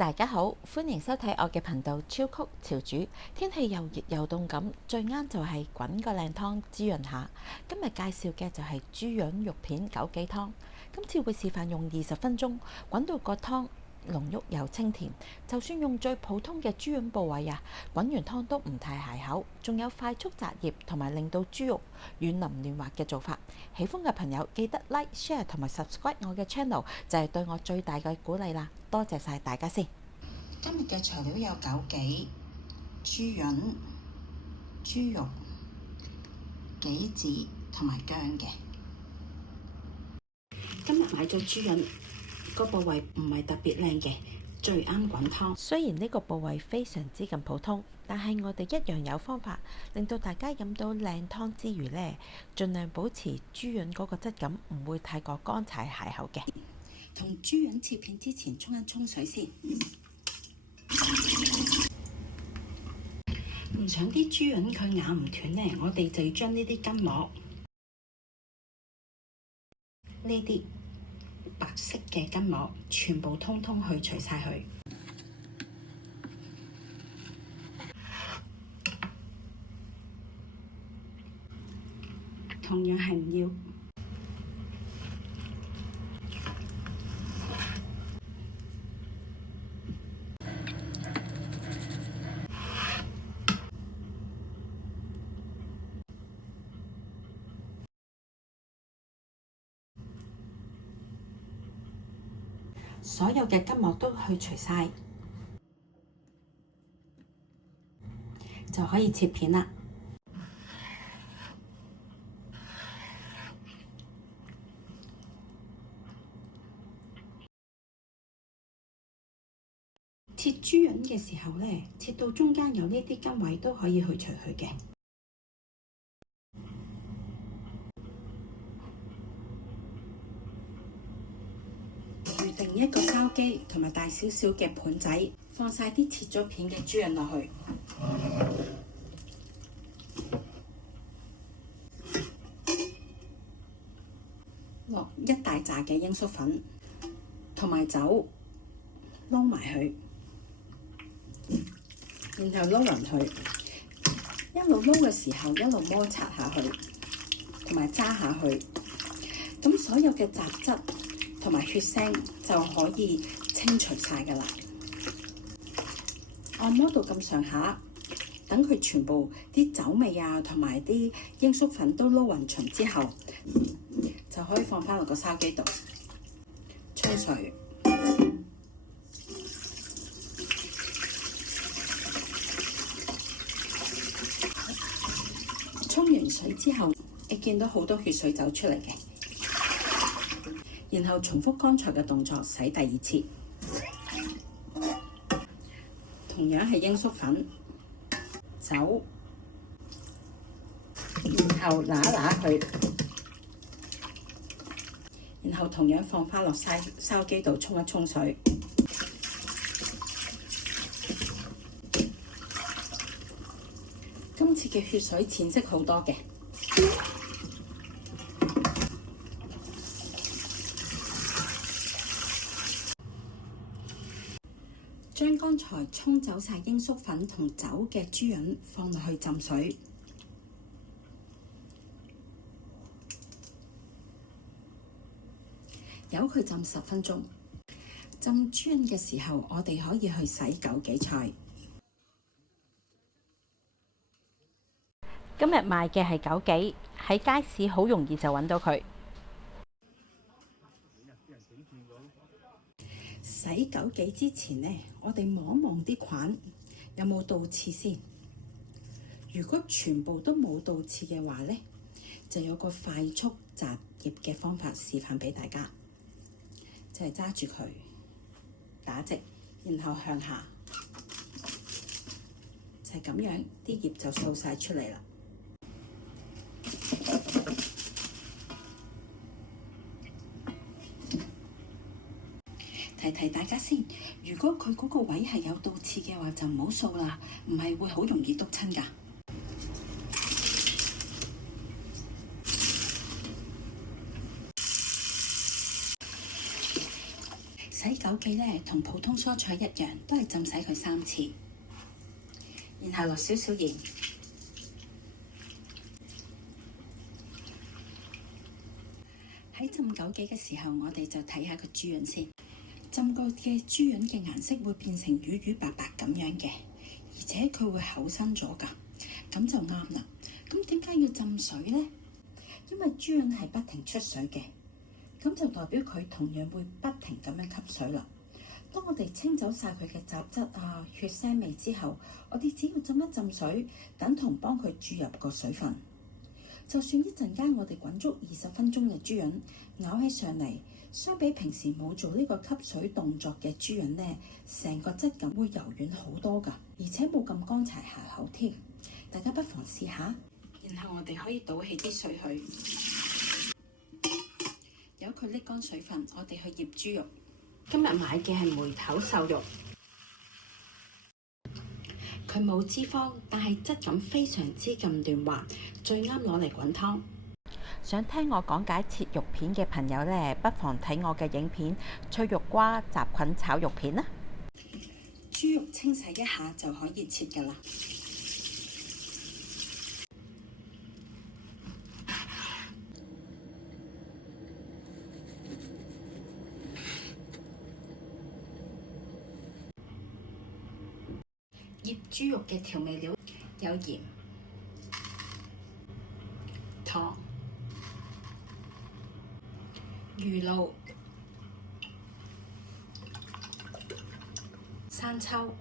大家好，歡迎收睇我嘅頻道超曲潮煮。天氣又熱又凍咁，最啱就係滾個靚湯滋潤下。今日介紹嘅就係豬潤肉片枸杞湯。今次會示範用20分鐘滾到個湯濃郁又清甜。就算用最普通嘅豬潤部位啊，滾完湯都唔太鞋口，仲有快速摘葉同埋令到豬肉軟腍嫩滑嘅做法。喜歡嘅朋友記得 like、share 同埋 subscribe 我嘅 channel， 就係對我最大嘅鼓勵啦。多謝晒大家先。今日嘅材料有枸杞、豬潤、豬肉、杞子同埋薑嘅。今日買咗豬潤，個部位唔係特別靚嘅，最啱滾湯。雖然呢個部位非常之咁普通，但係我哋一樣有方法令到大家飲到靚湯之餘呢，盡量保持豬潤嗰個質感，唔會太過乾柴鞋口嘅。同豬潤切片之前沖一沖水先。唔想啲豬潤佢咬唔斷呢，我哋就要將呢啲筋膜，呢啲白色嘅筋膜全部通通去除晒佢。同樣係唔要。所有嘅筋膜都去除晒，就可以切片啦。切豬潤嘅時候呢，切到中間有呢啲筋位都可以去除佢嘅。預定一個膠機同埋大少少嘅盤仔，放晒啲切咗片嘅豬潤落去，落一大紮嘅鷹粟粉同埋酒，撈埋佢，然後撈勻佢。一路撈嘅時候，一路摩擦下去，同埋揸下去，咁所有嘅雜質同埋血腥就可以清除晒㗎啦。按摩到咁上下，等佢全部啲酒味啊同埋啲鷹粟粉都撈勻勻之後，就可以放返落個筲箕度沖水。沖完水之後，你見到好多血水走出嚟嘅。然後重複剛才嘅動作，洗第二次，同樣係鷹粟粉、酒，然後揦佢，然後同樣放返落筲箕度沖一沖水。今次嘅血水淺色好多嘅。將剛才沖走晒鷹粟粉同酒嘅豬潤放落去浸水，由佢浸10分鐘。浸豬潤嘅時候，我哋可以去洗枸杞菜。今日賣嘅係枸杞，喺街市好容易就揾到佢。洗枸杞之前呢，我哋望一望啲菌有冇倒刺先。如果全部都冇倒刺嘅話呢，就有個快速摘葉嘅方法示範俾大家，就係揸住佢打直，然後向下，就係咁樣，啲葉就掃晒出嚟啦。提大家先，如果佢嗰個位係有倒刺嘅話，就唔好掃啦，唔係會好容易篤親㗎。洗枸枸杞呢，同普通蔬菜一樣，都係浸洗佢3次，然後落少少鹽。喺浸枸杞嘅時候，我哋就睇下個豬潤先。浸過嘅豬潤嘅顏色會變成乳乳白白咁樣嘅，而且佢會厚身咗㗎，咁就啱啦。咁點解要浸水呢？因為豬潤係不停出水嘅，咁就代表佢同樣會不停咁樣吸水啦。當我哋清走晒佢嘅雜質啊、血腥味之後，我哋只要浸一浸水，等同幫佢注入個水分。就算一陣間我哋滾足20分鐘嘅豬潤，咬起上嚟，相比平時冇做呢個吸水動作嘅豬潤呢，成個質感會柔軟好多㗎，而且冇咁乾柴下口添。大家不妨試下。然後我哋可以倒起啲水去，由佢瀝乾水分，我哋去醃豬肉。今日買嘅係梅頭瘦肉，佢冇脂肪，但係質感非常之咁嫩滑，最啱攞嚟滾湯。想聽我講解切肉片嘅朋友呢，不妨睇我嘅影片《脆肉瓜雜菌炒肉片》啦。豬肉清洗一下就可以切㗎啦。醃豬肉嘅調味料有鹽、糖、魚露、生抽、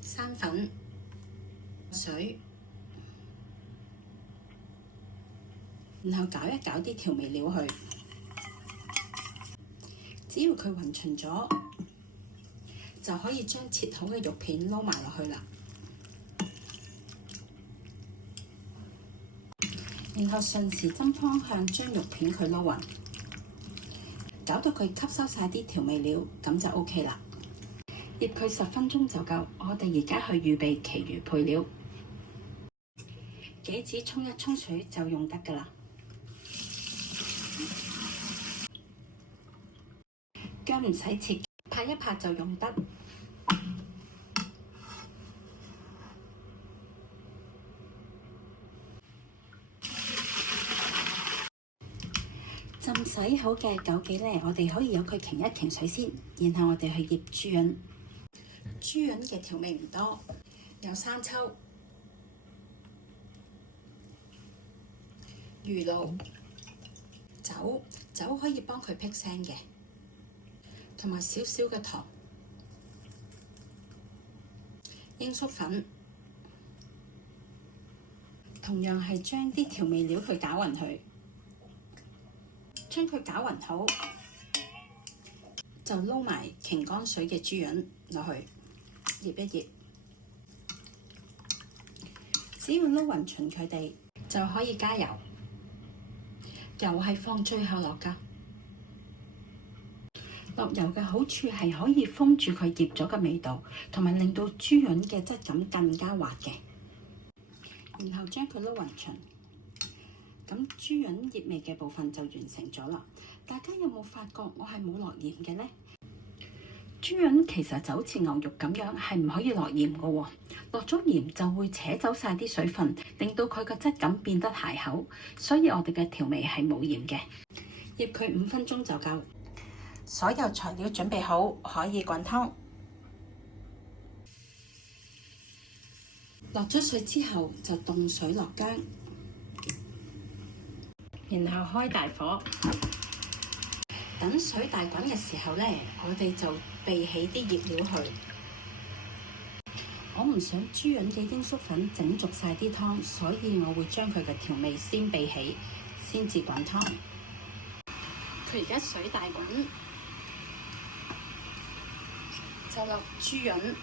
生粉、水，然後攪一攪啲調味料去，只要佢混勻咗，就可以將切好嘅肉片撈埋落去啦。然後順時針方向將肉片佢撈勻，搞到佢吸收晒啲調味料，咁就 OK 啦。醃佢10分鐘就夠。我哋而家去預備其餘配料，杞子沖一沖水就用得㗎啦。薑唔使切，拍一拍就用得。浸洗好嘅枸杞呢，我哋可以由佢擎一擎水先，然後我哋去醃豬潤。豬潤嘅調味唔多，有生抽、魚露、酒可以幫佢辟腥嘅，同埋少少嘅糖、鷹粟粉，同樣係將啲調味料去攪勻佢。將佢攪勻好，就撈埋擎乾水嘅豬潤落去，醃一醃。只要撈勻勻佢哋，就可以加油。油係放最後落㗎。落油嘅好處係可以封住佢醃咗嘅味道，同埋令到豬潤嘅質感更加滑嘅。然後將佢撈勻勻。咁豬潤醃味嘅部分就完成咗啦。大家有冇發覺我係冇落鹽嘅呢？豬潤其實就好似牛肉咁樣，係唔可以落鹽嘅喎。落咗鹽就會扯走晒啲水分，令到佢個質感變得鞋口。所以我哋嘅調味係冇鹽嘅。醃佢5分鐘就夠。所有材料準備好，可以滾湯。落咗水之後就凍水落薑。然後開大火，等水大滾嘅時候呢，我哋就備起啲醃料去。我唔想豬潤嘅鷹粟粉整濁晒啲湯，所以我會將佢嘅調味先備起，先至滾湯。佢而家水大滾，就落豬潤。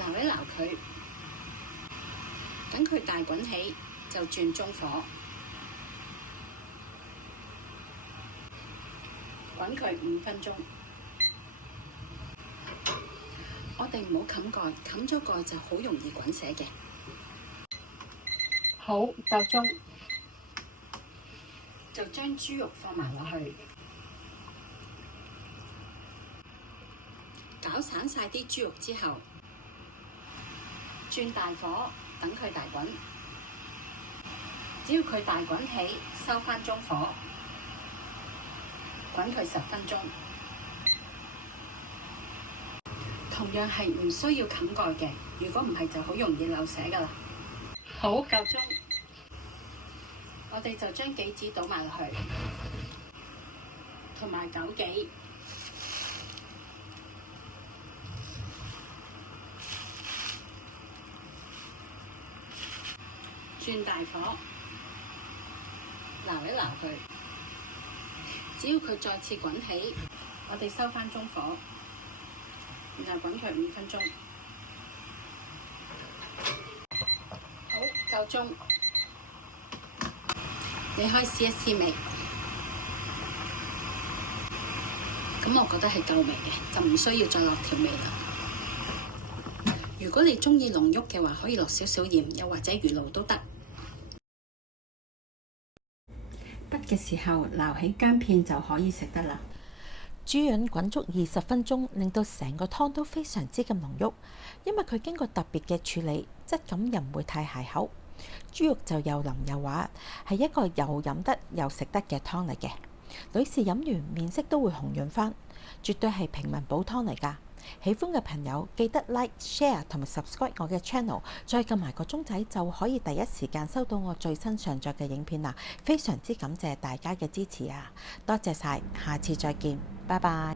撈一撈佢，等佢大滾起就轉中火，滾佢5分鐘。我哋唔好冚蓋，冚咗蓋就好容易滾瀉嘅。好，夠鐘，就將豬肉放埋落去，攪散晒啲豬肉之後，轉大火等佢大滾。只要佢大滾起，收返中火，滾佢10分鐘。同樣係唔需要冚蓋嘅，如果唔係就好容易漏瀉㗎喇。好，夠鐘，我哋就將杞子倒埋落去，同埋枸杞，轉大火，撈一撈佢。只要佢再次滾起，我哋收返中火，然後滾佢5分鐘。好，夠鐘，你可以試一試味。咁我覺得係夠味嘅，就唔需要再落調味啦。如果你鍾意濃郁嘅話，可以落少少鹽，又或者魚露都得。得嘅時候撈起薑片就可以食得啦。豬潤滾足20分鐘，令到成個湯都非常之咁濃郁，因為佢經過特別嘅處理，質感又唔會太鞋口。豬肉就又腍又滑，係一個又飲得又食得嘅湯嚟嘅。女士飲完面色都會紅潤返，絕對係平民補湯嚟㗎。喜歡嘅朋友記得 like、share 同埋 subscribe 我嘅 channel， 再撳埋個鐘仔就可以第一時間收到我最新上載嘅影片啦！非常之感謝大家嘅支持啊，多謝晒，下次再見，拜拜。